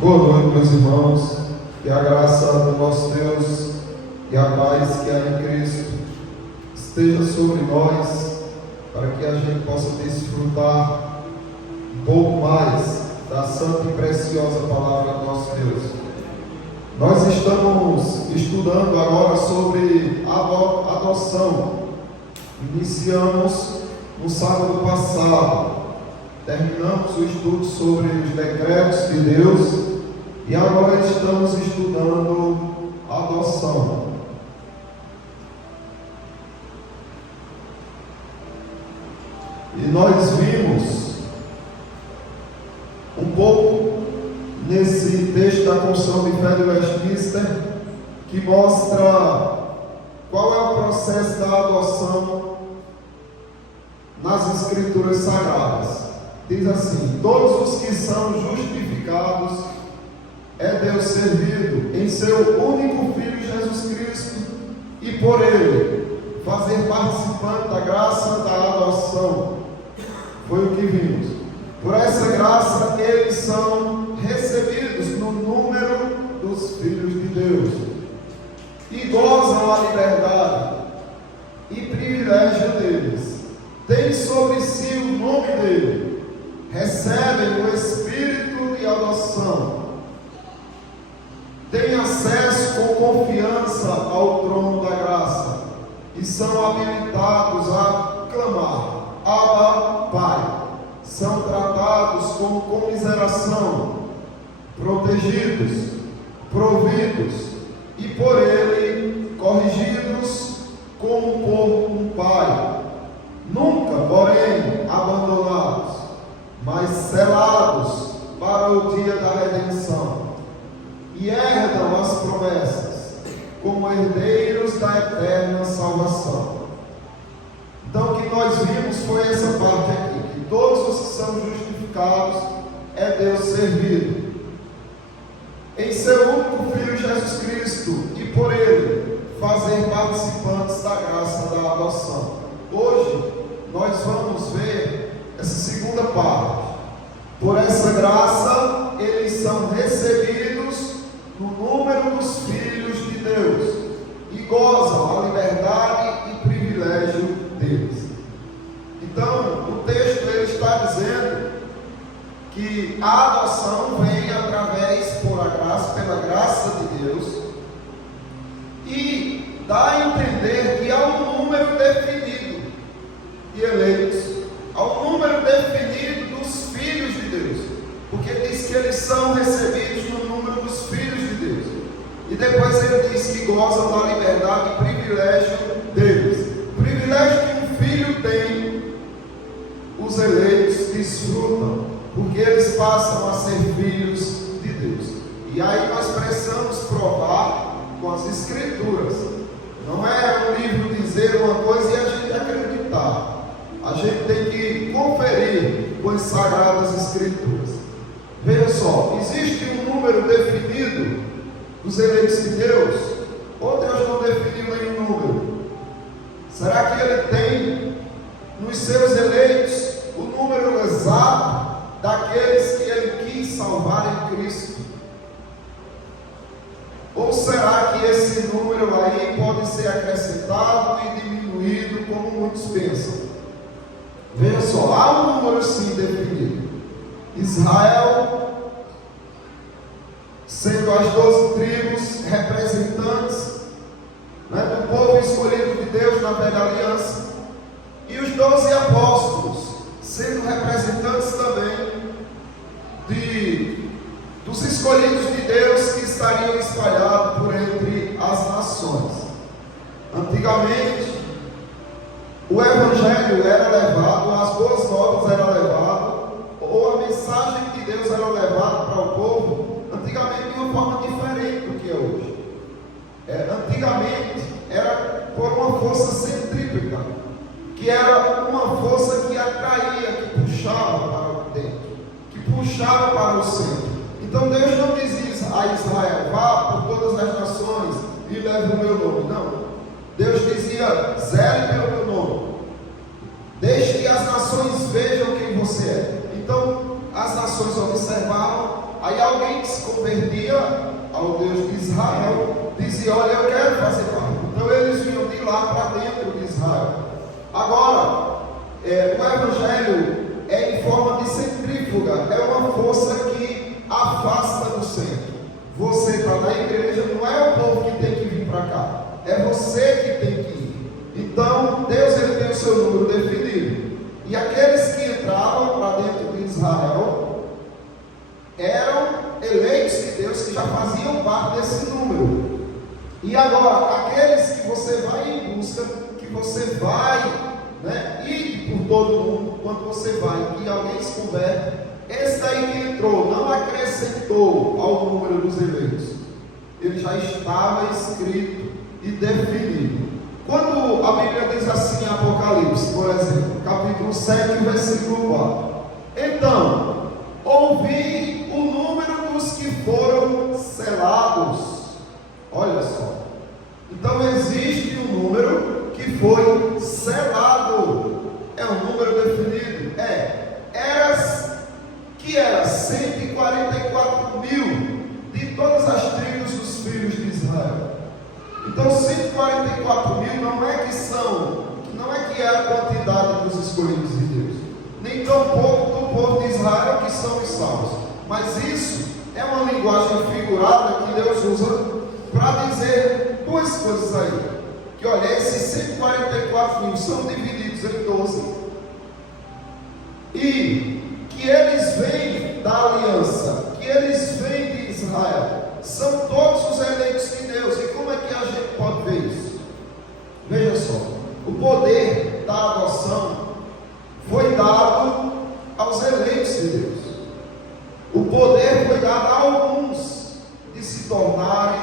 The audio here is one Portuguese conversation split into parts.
Boa noite, meus irmãos, que a graça do nosso Deus e a paz que há em Cristo esteja sobre nós, para que a gente possa desfrutar um pouco mais da santa e preciosa palavra do nosso Deus. Nós estamos estudando agora sobre adoção. Iniciamos no sábado passado, terminamos o estudo sobre os decretos de Deus e agora estamos estudando a adoção. E nós vimos um pouco nesse texto da Confissão de Fé de Westminster que mostra qual é o processo da adoção nas Escrituras Sagradas. Diz assim: todos os que são justificados é Deus servido em seu único Filho Jesus Cristo, e por ele fazer participante da graça da adoção. Foi o que vimos. Por essa graça eles são recebidos no número dos filhos de Deus e gozam a liberdade e privilégio deles. Têm sobre si o nome dele, recebem o Espírito de adoção, têm acesso com confiança ao trono da graça e são habilitados a clamar: Abba, Pai. São tratados com comiseração, protegidos, providos e por ele corrigidos como por um pai. Nunca, porém, abandonados, mas selados para o dia da redenção, e herdam as promessas como herdeiros da eterna salvação. Então, o que nós vimos foi essa parte aqui, que todos os que são justificados é Deus servido em seu único Filho Jesus Cristo, e por ele fazer participantes da graça da adoção. Hoje nós vamos ver essa segunda parte. Por essa graça eles são recebidos no número dos filhos de Deus e gozam a liberdade e privilégio deles. Então, o texto ele está dizendo que a adoção vem através pela graça de Deus, e dá a entender que há um número definido de eleitos, há um número definido dos filhos de Deus, porque diz que eles são recebidos no número dos filhos de Deus, e depois ele diz que gozam da liberdade e privilégio deles. O privilégio que um filho tem, os eleitos desfrutam, porque eles passam a ser filhos de Deus. E aí nós precisamos provar com as Escrituras. Não é um livro dizer uma coisa e a gente acreditar. A gente tem que conferir com as Sagradas Escrituras. Veja só, existe um número definido dos eleitos de Deus? Ou Deus não definiu nenhum número? Será que Ele tem nos seus eleitos o número exato daqueles que Ele quis salvar em Cristo? Ou será que esse número aí pode ser acrescentado e diminuído, como muitos pensam? Veja só, há um número sim definido. Israel, sendo as 12 tribos representantes do povo escolhido de Deus na velha aliança, e os 12 apóstolos, sendo representantes também dos escolhidos de Deus que estariam espalhados por entre as nações. Antigamente, o Evangelho era levado, as boas novas eram levadas, ou a mensagem de Deus era levada para o povo, antigamente de uma forma diferente do que é hoje. Antigamente era por uma força centrípeta, que era uma força que atraía, que puxava para dentro, que puxava para o centro. Então Deus não dizia a Israel: vá por todas as nações e leve o meu nome. Não. Deus dizia: zele pelo meu nome. Deixe que as nações vejam quem você é. Então as nações observavam Aí alguém que se convertia ao Deus de Israel dizia: olha, eu quero fazer parte. Então eles vinham de lá para dentro de Israel. Agora, o Evangelho é em forma de centrífuga, é uma força que afasta do centro. Você está na igreja, não é o povo que tem que vir para cá, é você que tem que ir. Então, Deus ele tem o seu número definido. E aqueles que entravam para dentro de Israel eram eleitos de Deus que já faziam parte desse número. E agora, aqueles que você vai em busca, que você vai, ir por todo mundo, quando você vai e alguém se converte, esse daí que entrou não acrescentou ao número dos eleitos, ele já estava escrito e definido. Quando a Bíblia diz assim em Apocalipse, por exemplo, capítulo 7, versículo 4: então, ouvi o número dos que foram selados. Olha só. Então existe um número que foi selado. É um número definido. Era 144 mil de todas as tribos dos filhos de Israel. Então 144 mil não é que é a quantidade dos escolhidos de Deus, nem tão pouco do povo de Israel que são os salvos. Mas isso é uma linguagem figurada que Deus usa para dizer duas coisas aí. Que olha, esses 144 mil são divididos em 12. E que eles vêm da aliança, que eles vêm de Israel. São todos os eleitos de Deus. E como é que a gente pode ver isso? Veja só. O poder da adoção foi dado aos eleitos de Deus. O poder foi dado a alguns de se tornarem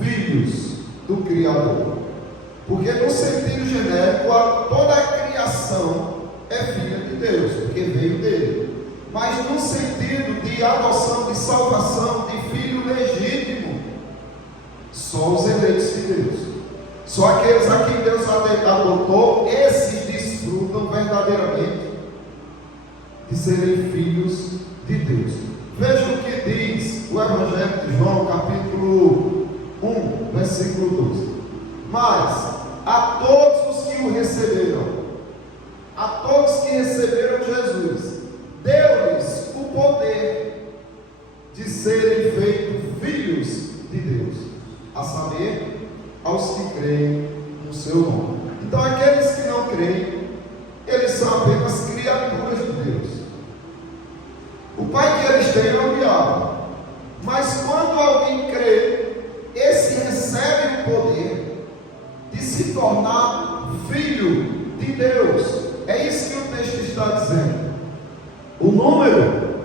filhos do Criador. Porque no sentido genérico, toda a criação é filha de Deus, porque veio dele. Mas no sentido de adoção, de salvação, de filho legítimo, só os eleitos de Deus. Só aqueles a quem Deus adotou, esses desfrutam verdadeiramente de serem filhos de Deus. Veja o que diz o Evangelho de João, capítulo 1, versículo 12. Mas a todos os que o receberam, a todos que receberam Jesus, deu-lhes o poder de serem feitos filhos de Deus, a saber, aos que creem no seu nome. Então aqueles que não creem, eles são apenas criaturas de Deus. O pai que eles têm é o diabo. Mas quando alguém crê, esse recebe o poder de se tornar filho de Deus. É isso que o texto está dizendo. O número,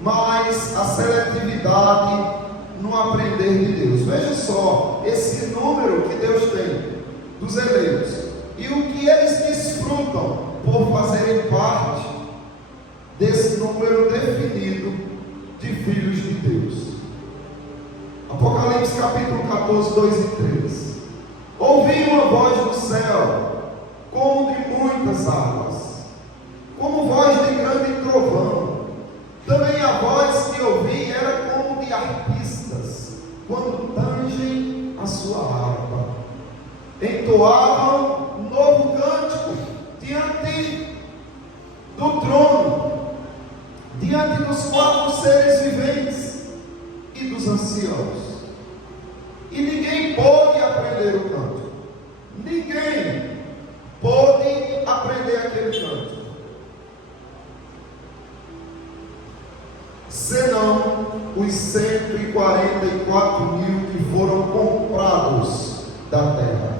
mas a seletividade no aprender de Deus. Veja só, esse número que Deus tem dos eleitos e o que eles desfrutam por fazerem parte desse número definido de filhos de Deus. Apocalipse capítulo 14, 2 e 3. Ouvi uma voz do céu, como de muitas águas, como voz de grande trovão. Também a voz que ouvi era como de arpistas, quando tangem a sua harpa. Entoavam um novo cântico diante do trono, diante dos 4 seres viventes e dos anciãos. E ninguém pôde aprender o canto. Ninguém pôde aprender aquele canto, senão os 144 mil que foram comprados da terra.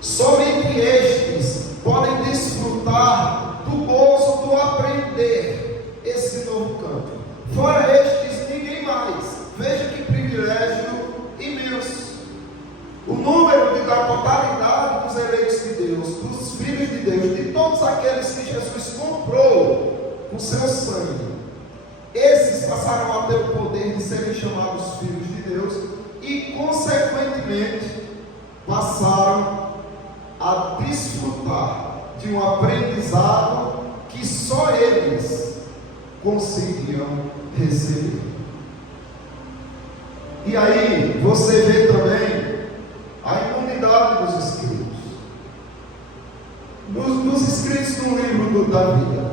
Somente estes podem desfrutar do gozo do aprender esse novo canto. Fora estes, ninguém mais. Veja que privilégio imenso. O número da totalidade dos eleitos de Deus, dos filhos de Deus, de todos aqueles que Jesus comprou com seu sangue, esses passaram a ter o poder de serem chamados filhos de Deus e, consequentemente, passaram a desfrutar de um aprendizado que só eles conseguiam receber. E aí você vê também a imunidade dos escritos. Dos escritos no livro da vida.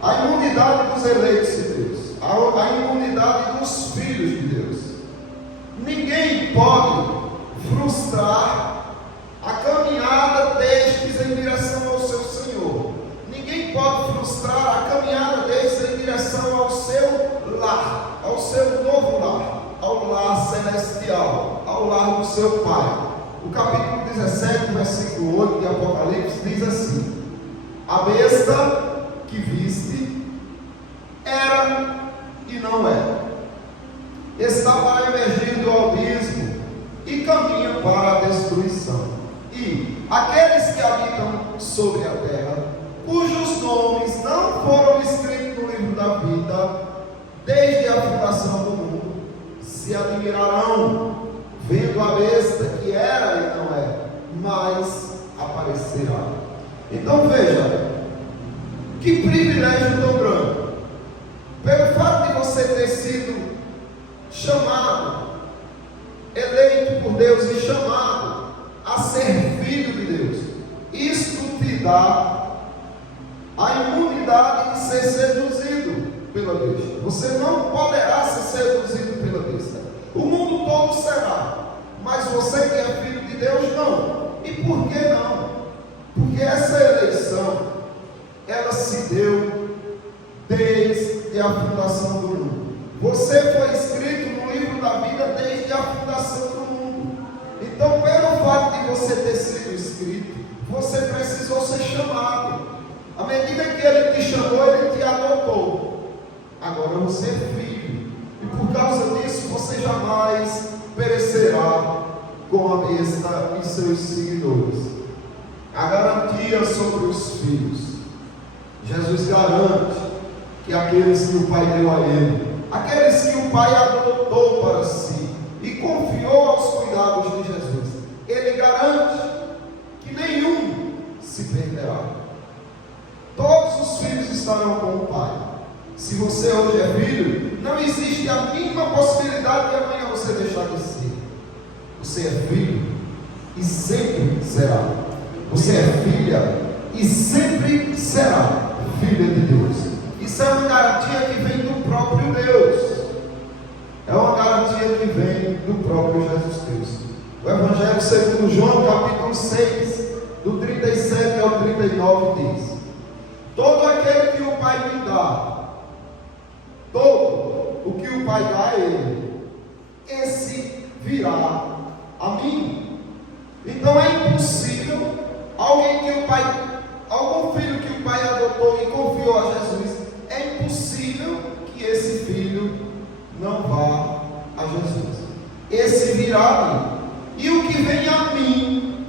A imunidade dos eleitos de Deus. A imunidade dos filhos de Deus. Ninguém pode frustrar a caminhada destes em direção ao seu Senhor. Ninguém pode frustrar a caminhada destes em direção ao seu lar, ao seu novo lar, ao lar celestial, ao lar do seu Pai. O capítulo 17, versículo 8 de Apocalipse diz assim: a besta que viste era e não é, está para emergir do abismo e caminha para a destruição. E aqueles que habitam sobre a terra, cujos nomes não foram escritos no livro da vida, desde a fundação do mundo, se admirarão, vendo a besta que era e não é, mas aparecerá. Então veja, que privilégio tão grande, pelo fato de você ter sido chamado, eleito por Deus e chamado a ser filho de Deus. Isto te dá a imunidade de ser seduzido pela besta. Você não poderá ser seduzido pela besta. O mundo todo será, mas você que é filho de Deus não. E por que não? Porque essa eleição, ela se deu desde a fundação do mundo. Você foi escrito no livro da vida desde a fundação do mundo. Então, pelo fato de você ter sido escrito, você precisou ser chamado. À medida que Ele te chamou, Ele te adotou. Agora você é filho. E por causa disso, você jamais perecerá com a besta e seus seguidores. A garantia sobre os filhos. Jesus garante que aqueles que o Pai deu a Ele, aqueles que o Pai adotou para si e confiou aos cuidados de Jesus, Ele garante que nenhum se perderá. Todos os filhos estarão com o Pai. Se você hoje é filho, não existe a mínima possibilidade de amanhã você deixar de ser. Você é filho e sempre será. Você é filha e sempre será filha de Deus. Isso é uma garantia que vem do próprio Deus. É uma garantia que vem do próprio Jesus Cristo. O Evangelho segundo João, capítulo 6, do 37 ao 39 diz: todo aquele que o Pai me dá, todo o que o Pai dá a Ele, esse virá a mim. Então é impossível alguém que o Pai, algum filho que o Pai adotou e confiou a Jesus, é impossível que esse filho não vá a Jesus. Esse virá a mim. E o que vem a mim,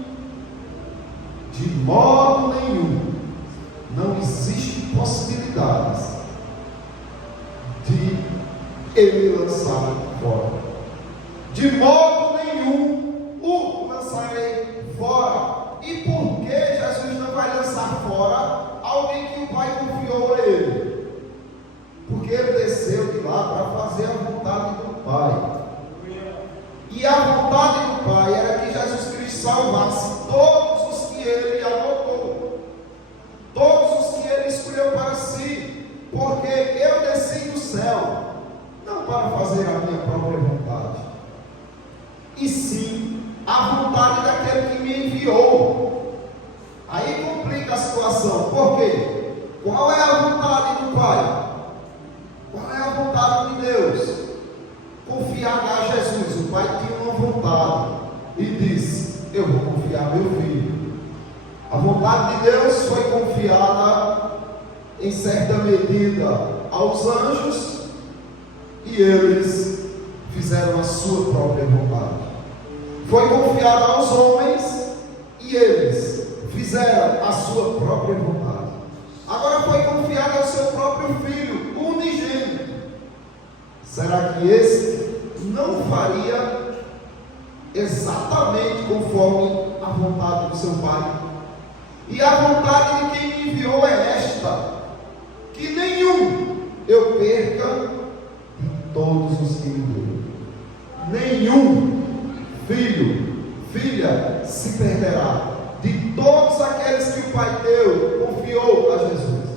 de modo nenhum, não existe possibilidades de ele lançar fora. De modo nenhum o lançarei fora. E por que Jesus não vai lançar fora alguém que o Pai confiou a Ele? Porque Ele desceu de lá para fazer a vontade do Pai. E a vontade do Pai era que Jesus Cristo salvasse todos os que Ele adotou, todos os que Ele escolheu para si. Porque eu desci do céu não para fazer a minha própria vontade, e sim a vontade daquele que me enviou. Aí complica a situação. Por quê? Qual é a vontade do Pai? Qual é a vontade de Deus? Confiar a Jesus. O Pai tinha uma vontade e disse: eu vou confiar meu filho. A vontade de Deus foi confiada em certa medida aos anjos, e eles fizeram a sua própria vontade. Foi confiada aos homens, e eles fizeram a sua própria vontade. Agora foi confiada ao seu próprio filho, o unigênito. Será que esse não faria exatamente conforme a vontade do seu Pai? E a vontade de quem me enviou é esta: que nenhum eu perca de todos os que me deu. nenhum filho, filha se perderá, de todos aqueles que o Pai deu, confiou a Jesus.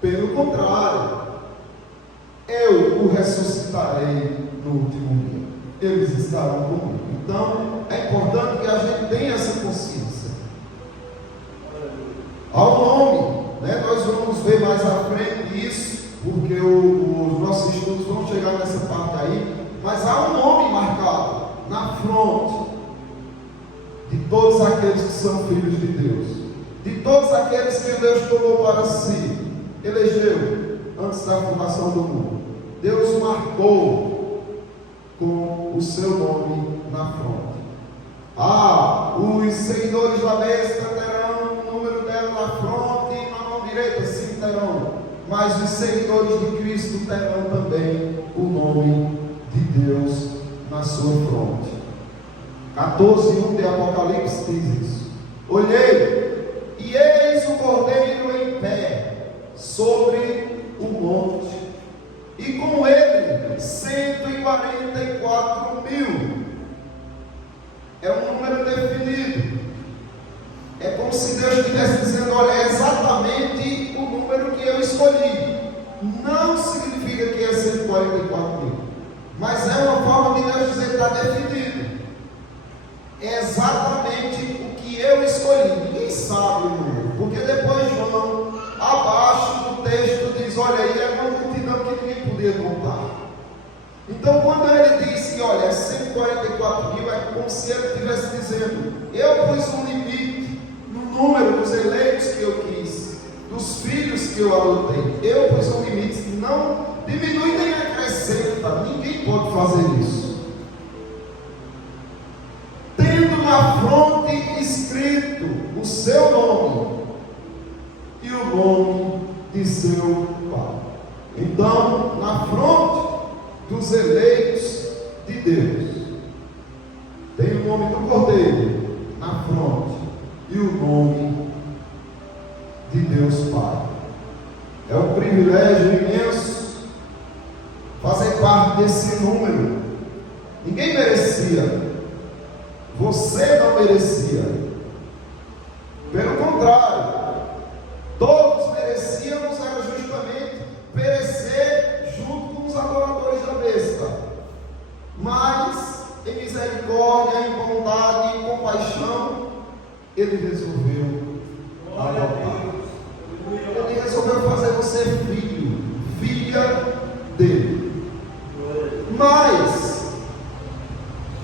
Pelo contrário, eu o ressuscitarei no último dia. Eles estarão comigo. Então, é importante que a gente tenha essa consciência. Ao nome, né, nós vamos ver mais à frente isso, porque os nossos estudos vão chegar nessa parte aí, mas há um nome marcado na fronte de todos aqueles que são filhos de Deus, de todos aqueles que Deus tomou para si, elegeu antes da fundação do mundo. Deus marcou com o seu nome na fronte. Os seguidores da besta terão o número dela na fronte e na mão direita, sim, terão, mas os seguidores de Cristo terão também o nome de Deus na sua fronte. 14:1 de Apocalipse diz isso. Olhei, e eis o Cordeiro em pé sobre o monte, e com ele 144.000. É um número definido. É como se Deus estivesse dizendo: olha, é exatamente o número que eu escolhi. Não significa que é 144.000, mas é uma forma de Deus dizer que está definido. É exatamente o que eu escolhi. Ninguém sabe o número, porque depois João, abaixo do texto, diz: olha, aí é uma multidão que ninguém podia contar. Então, quando ele diz que, olha, 144.000, é como se ele estivesse dizendo: eu pus um limite no número dos eleitos que eu quis, dos filhos que eu adotei. Eu pus um limite, não diminui nem acrescenta. Ninguém pode fazer isso. Tendo na fronte escrito o seu nome e o nome de seu pai. Então, na fronte dos eleitos de Deus, tem o nome do Cordeiro na fronte e o nome de Deus Pai. É um privilégio imenso fazer parte desse número. Ninguém merecia. Você não merecia. Pelo contrário, todos merecíamos era justamente perecer junto com os adoradores da besta. Mas, em misericórdia, em bondade, em compaixão, Ele resolveu adotar. Ele resolveu fazer você filho, filha dele. Mas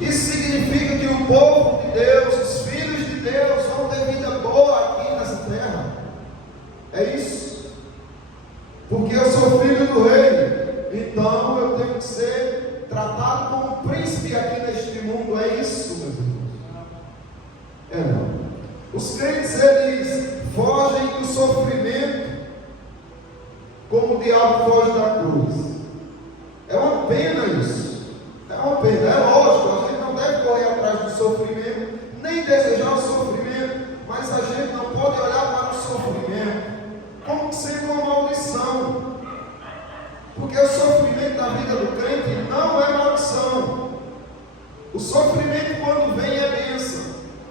isso significa que o povo de Deus, os filhos de Deus, vão ter vida boa aqui nessa terra. É isso. Porque eu sou filho do rei, então eu tenho que ser tratado como príncipe aqui neste mundo. É isso, meus irmãos? É não. Os crentes, eles fogem do sofrimento como o diabo foge da cruz. É uma pena isso. É uma pena. É lógico, a gente não deve correr atrás do sofrimento, nem desejar o sofrimento, mas a gente não pode olhar para o sofrimento como sendo uma maldição. Porque o sofrimento da vida do crente não é maldição. O sofrimento, quando vem, é bênção.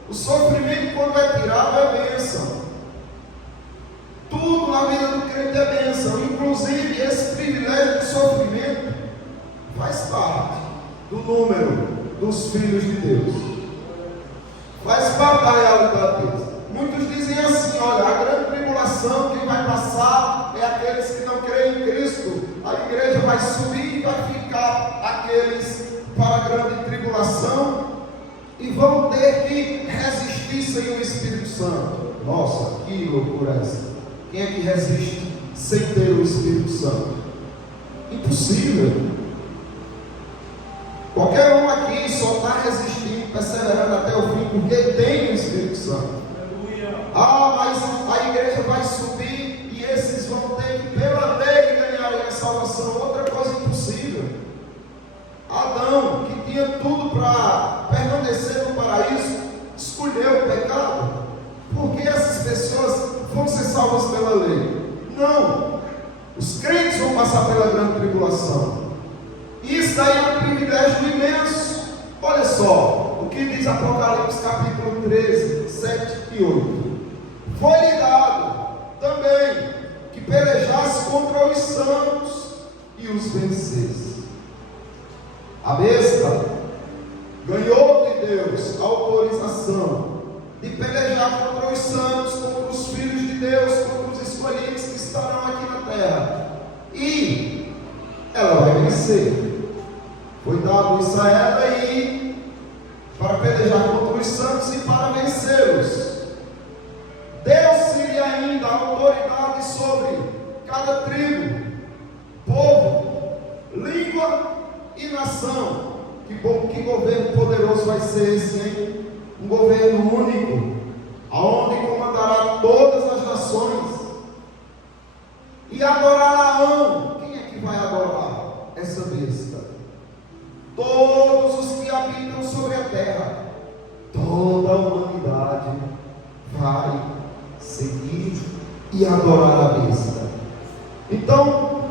O sofrimento, quando é tirado, é bênção. Tudo na vida do crente é bênção. Inclusive, esse privilégio de sofrimento faz parte do número dos filhos de Deus. Faz parte da realidade deles. Muitos dizem assim: olha, a grande tribulação que vai passar é aqueles que não creem em Cristo. A igreja vai subir e vai ficar aqueles para a grande tribulação e vão ter que resistir sem o Espírito Santo. Nossa, que loucura essa! Quem é que resiste sem ter o Espírito Santo? Impossível. Qualquer um aqui só está resistindo, perseverando até o fim, porque tem o Espírito Santo. Mas a igreja vai subir e esses vão ter que, pela lei, ganharem a salvação. Outra coisa impossível. Adão, que tinha tudo para permanecer no paraíso, escolheu o pecado. Porque essas pessoas vão ser salvas pela lei? Não. Os crentes vão passar pela grande tribulação. Isso daí é um privilégio privilégio imenso. Olha só o que diz Apocalipse capítulo 13, 7 e 8. Foi-lhe dado também que pelejasse contra os santos e os vencesse. A besta ganhou de Deus autorização de pelejar contra os santos, contra os filhos de Deus, contra os escolhidos que estarão aqui na terra. E ela vai vencer. Foi dado isso a ela para pelejar contra os santos e para vencê-los. Deu-se-lhe ainda autoridade sobre cada tribo, povo, língua e nação. Que governo poderoso vai ser esse, hein? Um governo único, aonde comandará todas as nações. E adorarão. Quem é que vai adorar essa besta? Todos os que habitam sobre a terra. Toda a humanidade vai seguir e adorar a besta. Então,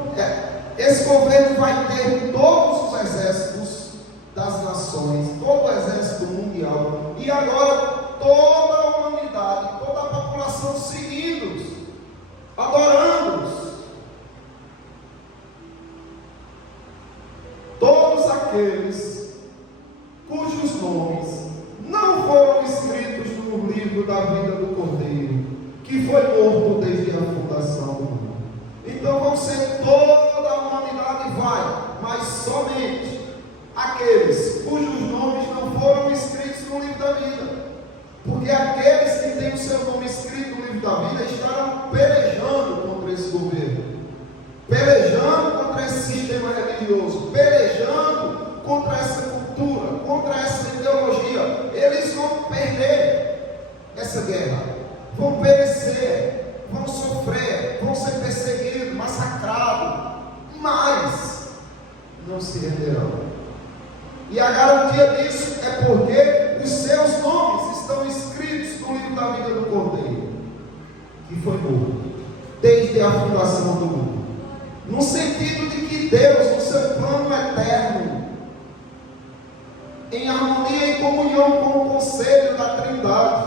esse governo vai ter todos os exércitos das nações, todo o exército mundial, e agora toda a humanidade, toda a população seguindo-os, adorando-os. Todos aqueles cujos nomes não foram escritos no livro da vida do Cordeiro, que foi morto desde a fundação do mundo. Então vão ser toda a humanidade mas somente aqueles cujos nomes não foram escritos no livro da vida. Porque aqueles que têm o seu nome escrito no livro da vida estarão pelejando contra esse governo, pelejando contra esse sistema religioso, pelejando contra essa cultura, contra essa ideologia. Eles vão perder essa guerra, vão perecer, vão sofrer, vão ser perseguidos, massacrados, mas não se renderão. E a garantia disso é porque os seus nomes estão escritos no livro da vida do Cordeiro, que foi morto desde a fundação do mundo. No sentido de que Deus, no seu plano eterno, em harmonia e comunhão com o conselho da Trindade,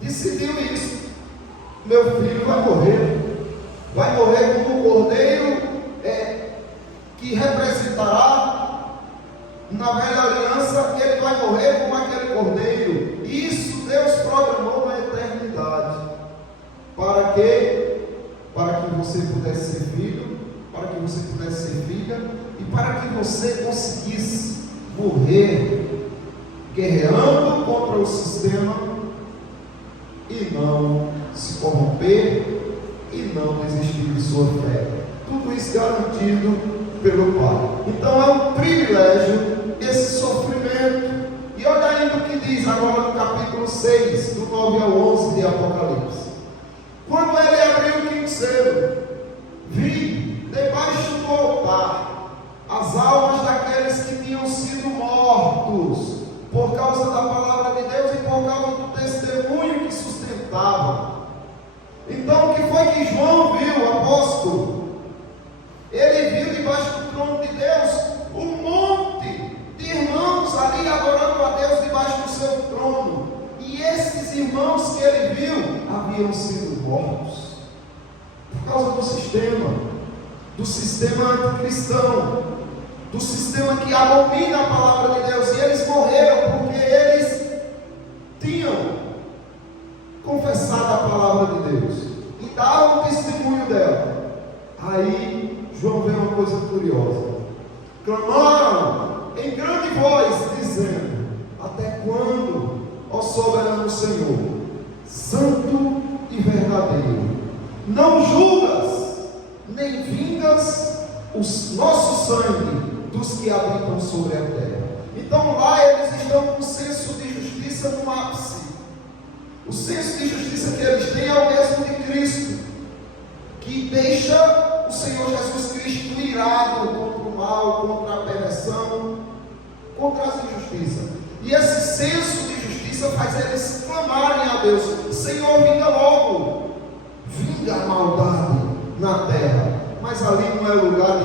decidiu isso. Meu filho vai morrer como o Cordeiro que representará na velha aliança. Ele vai morrer como aquele Cordeiro. Isso Deus programou na eternidade. Para quê? Para que você pudesse ser filho, para que você pudesse ser filha, e para que você conseguisse morrer guerreando contra o sistema e não se corromper e não desistir de sua fé. Tudo isso garantido pelo Pai. Então é um privilégio esse sofrimento. E olha ainda o que diz agora no capítulo 6, do 9 ao 11 de Apocalipse. Quando ele abriu o quinto selo, vi debaixo do altar as almas daqueles que tinham sido mortos por causa da palavra de Deus e por causa do testemunho que sustentavam. Então o que foi que João viu, o apóstolo? Ele viu debaixo do trono de Deus um monte de irmãos ali adorando a Deus debaixo do seu trono. E esses irmãos que ele viu haviam sido mortos por causa do sistema anticristão, do sistema que abomina a palavra de Deus. E eles morreram porque eles tinham confessado a palavra de Deus e davam testemunho dela. Aí João vê uma coisa curiosa: clamaram em grande voz, dizendo: até quando, ó soberano Senhor, santo e verdadeiro, não julgas nem vingas o nosso sangue dos que habitam sobre a terra? Então lá eles estão com o senso de justiça no ápice. O senso de justiça que eles têm é o mesmo de Cristo, que deixa o Senhor Jesus Cristo irado contra o mal, contra a perversão, contra as injustiças. E esse senso de justiça faz eles clamarem a Deus: Senhor, vinga logo, vinga a maldade na terra. Mas ali não é lugar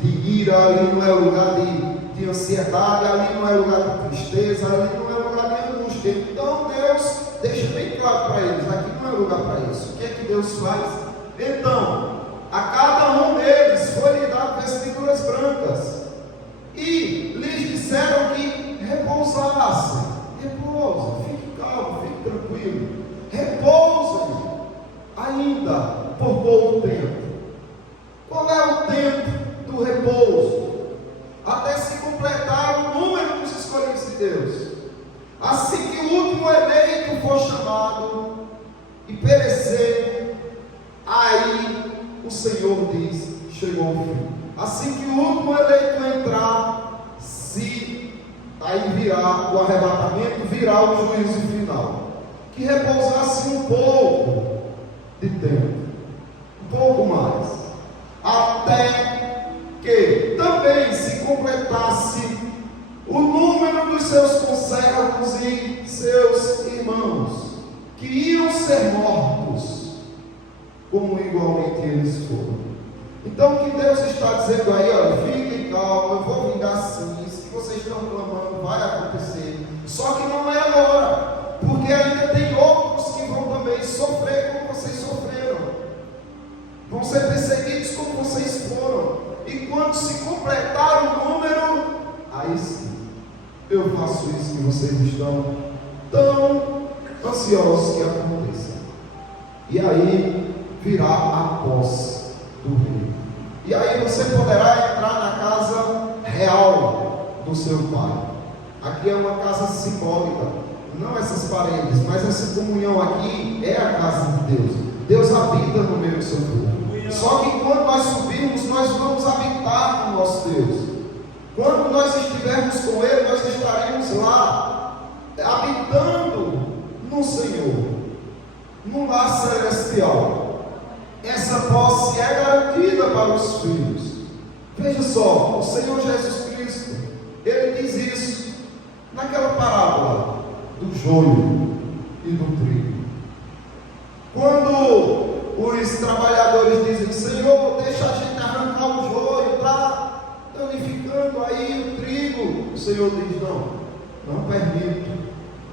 de ira, ali não é lugar de de ansiedade, ali não é lugar de tristeza, ali não é lugar de angústia. Então Deus deixa bem claro para eles, aqui não é lugar para isso. O que é que Deus faz? Então, a cada um deles foi lhe dado vestiduras brancas, e lhes disseram que repousassem. Repousem, fique calmo, fique tranquilo, repousem ainda por pouco tempo. Qual é o tempo do repouso? Até se completar o número dos escolhidos de Deus. Assim que o último eleito for chamado e perecer, aí o Senhor diz: chegou o fim. Assim que o último eleito entrar, aí virá o arrebatamento, virá o juízo final. Que repousasse um pouco de tempo, um pouco mais, até que também se completasse o número dos seus conservos e seus irmãos, que iam ser mortos, como igualmente eles foram. Então o que Deus está dizendo aí, olha, fiquem calmos, eu vou vingar sim, isso que vocês estão clamando vai acontecer, só que não é agora, porque ainda tem outros que vão também sofrer como vocês sofreram, vão ser perseguidos como vocês foram, e quando se completar o número, aí sim, eu faço isso que vocês estão tão ansiosos que aconteça. E aí virá a posse do rei. E aí você poderá entrar na casa real do seu pai. Aqui é uma casa simbólica, não essas paredes, mas essa comunhão aqui é a casa de Deus. Deus habita no meio do seu povo. Só que quando nós subirmos, nós vamos habitar com o nosso Deus. Quando nós estivermos com Ele, nós estaremos lá, habitando no Senhor, no lar celestial. Essa posse é garantida para os filhos. Veja só, o Senhor Jesus Cristo, Ele diz isso naquela parábola do joio e do trigo. Quando os trabalhadores dizem: Senhor, deixa a gente arrancar o joio, está danificando aí o trigo. O Senhor diz: não permito.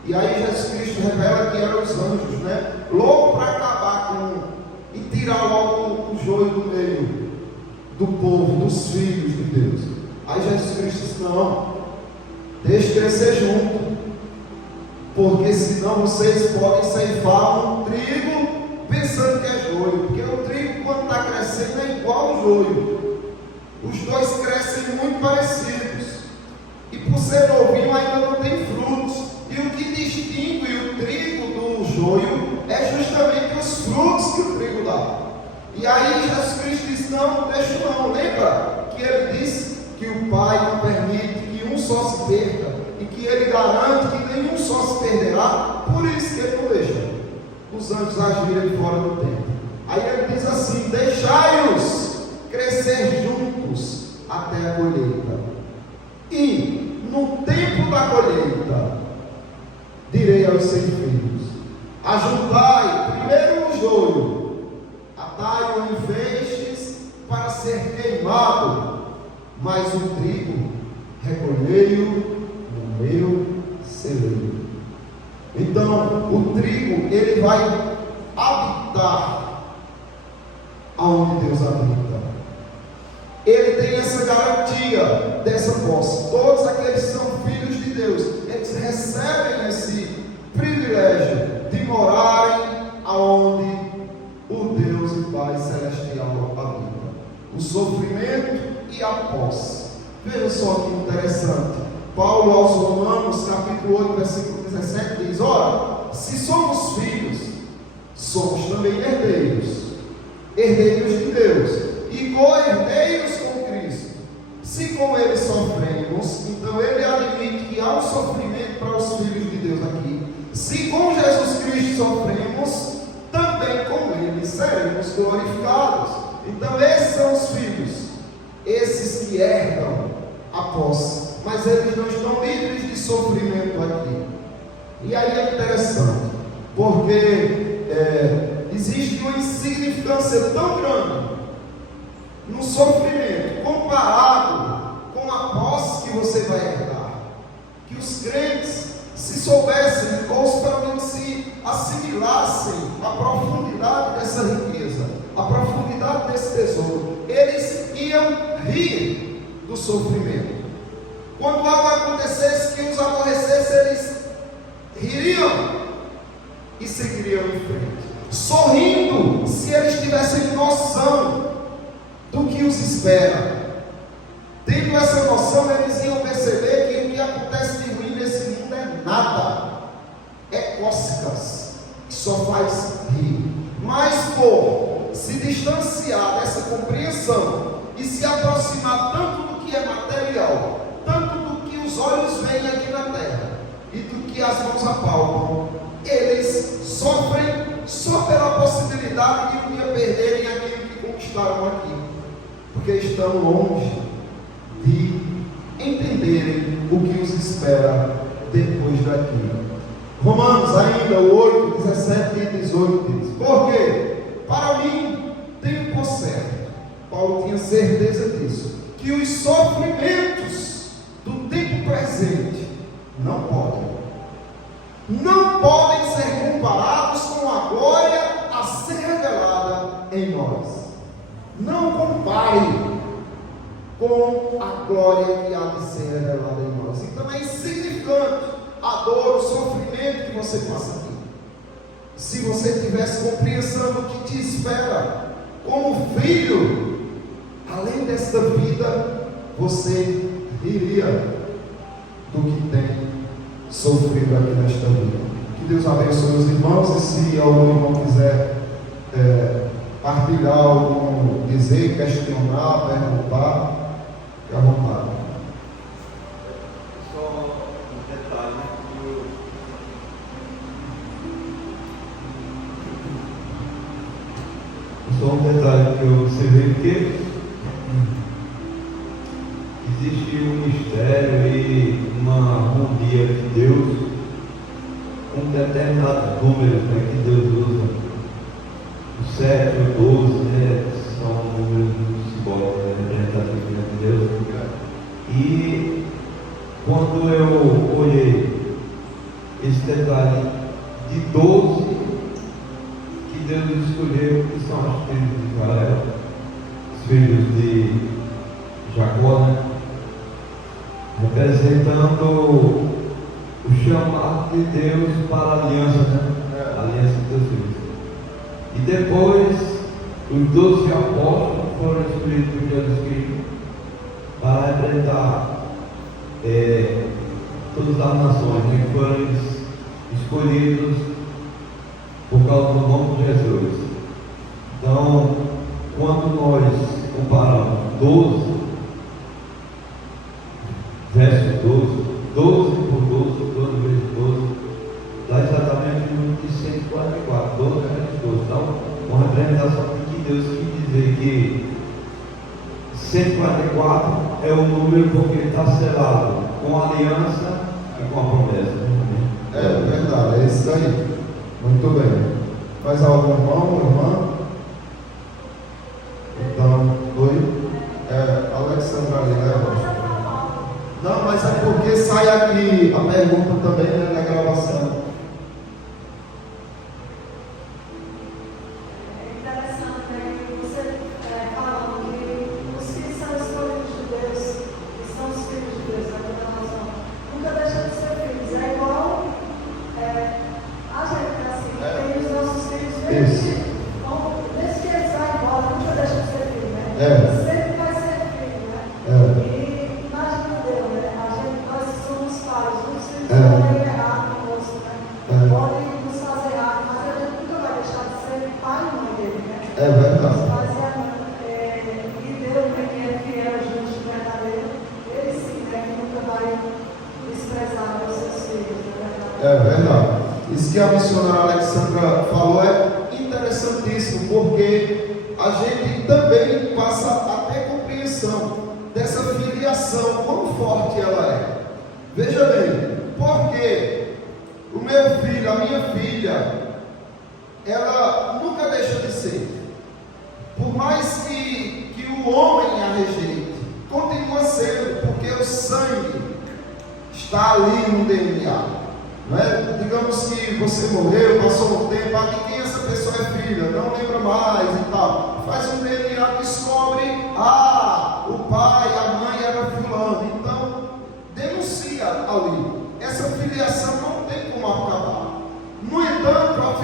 E aí Jesus Cristo revela que eram os anjos, né? Louco para acabar com e tirar logo o joio do meio do povo, dos filhos de Deus. Aí Jesus Cristo disse: não, deixe crescer junto, porque senão vocês podem ceifar um trigo pensando que é joio, porque o trigo quando está crescendo é igual ao joio, os dois crescem muito parecidos, e por ser novinho ainda não tem frutos, e o que distingue o trigo do joio é justamente os frutos que o trigo dá. E aí Jesus Cristo diz: não deixa não. Lembra que ele disse que o Pai não permite que um só se perca, e que ele garante que nenhum só se perderá, por isso que ele não deixa os anjos agirem fora do tempo. Aí ele diz assim: deixai-os crescer juntos até a colheita, e no tempo da colheita direi aos ceifeiros: ajuntai primeiro o joio, atai-o em feixes para ser queimado, mas o trigo recolhei-o no meu celeiro. Então o trigo, ele vai habitar aonde Deus habita. Ele tem essa garantia dessa posse. Todos aqueles que são filhos de Deus, eles recebem esse privilégio de morarem aonde o Deus e Pai celestial habita. O sofrimento e a posse. Veja só que interessante. Paulo aos Romanos, capítulo 8, versículo 17 diz: ora, se somos filhos, somos também herdeiros, herdeiros de Deus e co-herdeiros com Cristo. Se com Ele sofremos, então Ele admite que há um sofrimento para os filhos de Deus aqui. Se com Jesus Cristo sofremos, também com Ele seremos glorificados. Então esses são os filhos, esses que herdam a posse, mas eles não estão livres de sofrimento aqui. E aí é interessante, porque existe uma insignificância tão grande no sofrimento, comparado com a posse que você crentes se soubessem, ou pelo menos se assimilassem a profundidade dessa riqueza, a profundidade desse tesouro, eles iam rir do sofrimento. Quando algo acontecesse que os aborrecesse, eles ririam e seguiriam em frente, sorrindo, se eles tivessem noção do que os espera. Tendo essa noção, eles iam perceber que o que acontece de ruim nesse mundo é nada, é cócegas, que só faz rir. Mas por se distanciar dessa compreensão e se aproximar tanto do que é material, tanto do que os olhos veem aqui na terra e do que as mãos apalpam, eles sofrem só pela possibilidade de um dia perderem aquilo que conquistaram aqui, porque estão longe de entenderem o que os espera depois daqui. Romanos ainda 8, 17 e 18 diz: porque para mim tenho por certo, Paulo tinha certeza disso, que os sofrimentos do tempo presente não podem ser comparados com a glória a ser revelada em nós. Não compare com a glória que há de ser revelada em nós. Então é insignificante a dor, o sofrimento que você passa aqui, se você tivesse compreensão do que te espera como filho. Além desta vida, você riria do que tem sofrido aqui nesta vida. Que Deus abençoe os irmãos, e se algum irmão quiser partilhar algo, dizer, questionar, perguntar, fique à vontade. Só um detalhe que eu observei, porque existe um mistério e uma harmonia de Deus com determinados números, né, que Deus usa. O 7 e o 12, né, são números simbólicos, representativos de Deus. E quando eu olhei esse detalhe de 12 que Deus escolheu, que são os filhos de Israel, os filhos de Jacó, né, representando o chamado de Deus para a aliança, né? A aliança de Deus filhos. E depois, os 12 apóstolos foram escolhidos por Jesus Cristo para representar todas as nações, né, que foram escolhidos por causa do nome de Jesus. Então, quando nós comparamos 12, verso 12 por 12 vezes 12, dá exatamente o número de 144, 12 vezes 12. Então, uma representação de que Deus quis dizer que 144 é o número porque está selado com a aliança e com a promessa. É verdade, é isso aí. Muito bem. Mais algum irmão, irmã? Então, oi? Alexandra ali, né? Não, mas é porque sai aqui a pergunta também, né, na gravação. É interessante, né, que você falando que os que são escolhidos de Deus, que são os filhos de Deus, naquela razão, nunca deixam de ser filhos. É igual a gente, assim, tem os nossos filhos, mesmo que eles vão embora, nunca deixam de ser filhos, né? Sempre vai ser filho, né? E imagina Deus, né? Nós somos pais, os filhos podem errar conosco, né? Podem nos fazer errar, mas a gente nunca vai deixar de ser pai e mãe dele, né? É verdade. E Deus, né, que é fiel, justo, verdadeiro, ele sim, né, que nunca vai desprezar os seus filhos, né? É verdade. Isso que a missionária Alexandra falou é interessantíssimo, porque a gente também passa a ter compreensão dessa filiação, quão forte ela é. Veja bem, porque o meu filho, a minha filha, ela nunca deixa de ser. Por mais que o homem a rejeite, continua sendo, porque o sangue está ali no DNA. Não é? Digamos que você morreu, passou um tempo, de quem essa pessoa é filha, não lembra mais e tal. Faz um DNA, descobre, o pai, a mãe era fulano. Então, denuncia ali. Essa filiação não tem como acabar. No entanto, a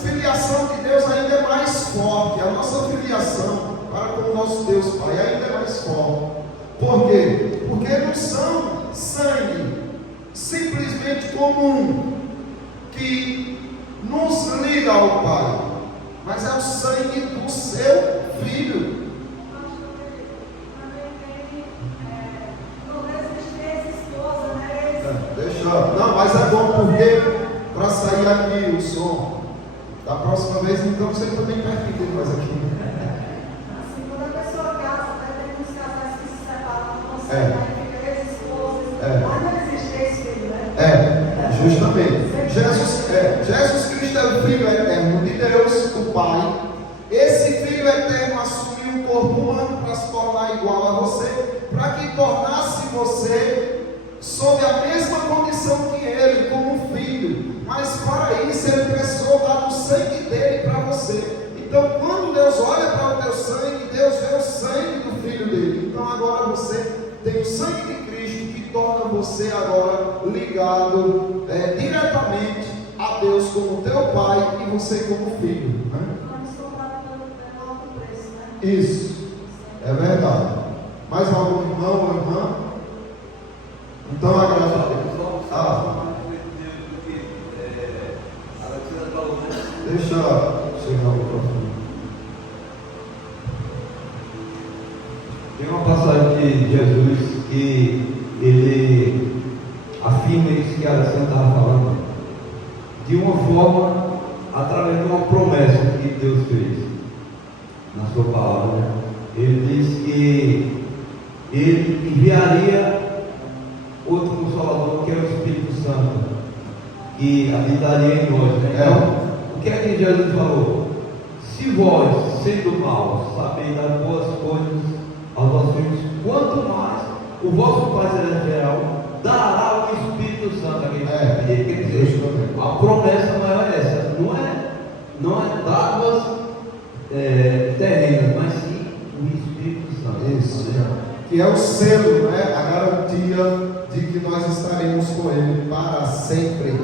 filiação de Deus ainda é mais forte. A nossa filiação para com o nosso Deus Pai ainda é mais forte. Por quê? Porque não são sangue simplesmente comum que nos liga ao Pai, mas é o sangue do seu Filho. Não, mas é bom porque para sair aqui o som. Da próxima vez, então, você também vai entender mais aqui. Assim, quando a pessoa casa, tem muitos casais que se separam, não conseguem, fica ex-esposas, mas não existe ex-filho, né? Justamente. Jesus Cristo é o Filho eterno de Deus, o Pai. Esse Filho eterno assumiu um corpo humano para se tornar igual a você, para que tornasse você sob a mesma condição que ele, como um filho. Mas para isso ele precisou dar o sangue dele para você. Então quando Deus olha para o teu sangue, Deus vê o sangue do Filho dele. Então agora você tem o sangue de Cristo que torna você agora ligado diretamente a Deus como teu Pai e você como filho, né? Isso, é verdade. Mais algum irmão ou irmã? Então agrada a Deus. Deixa eu chegar ao microfone. Tem uma passagem de Jesus que ele afirma isso que a Alessandra estava falando, de uma forma, através de uma promessa que Deus fez na sua palavra, né? Ele diz que ele enviaria outro Consolador, que é o Espírito Santo, que habitaria em nós, né? Então, o que é que Jesus falou? Se vós, sendo maus, sabeis dar boas coisas aos vossos filhos, quanto mais o vosso Pai Celestial dará o Espírito Santo a quem pedir. Quer dizer, a promessa maior é essa, não é dádivas terrenas, mas sim o Espírito Santo. Isso, que é o selo, né? A garantia de que nós estaremos com Ele para sempre,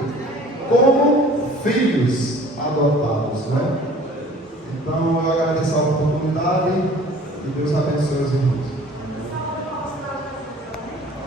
como filhos adotados, né? Então eu agradeço a oportunidade e Deus abençoe os irmãos.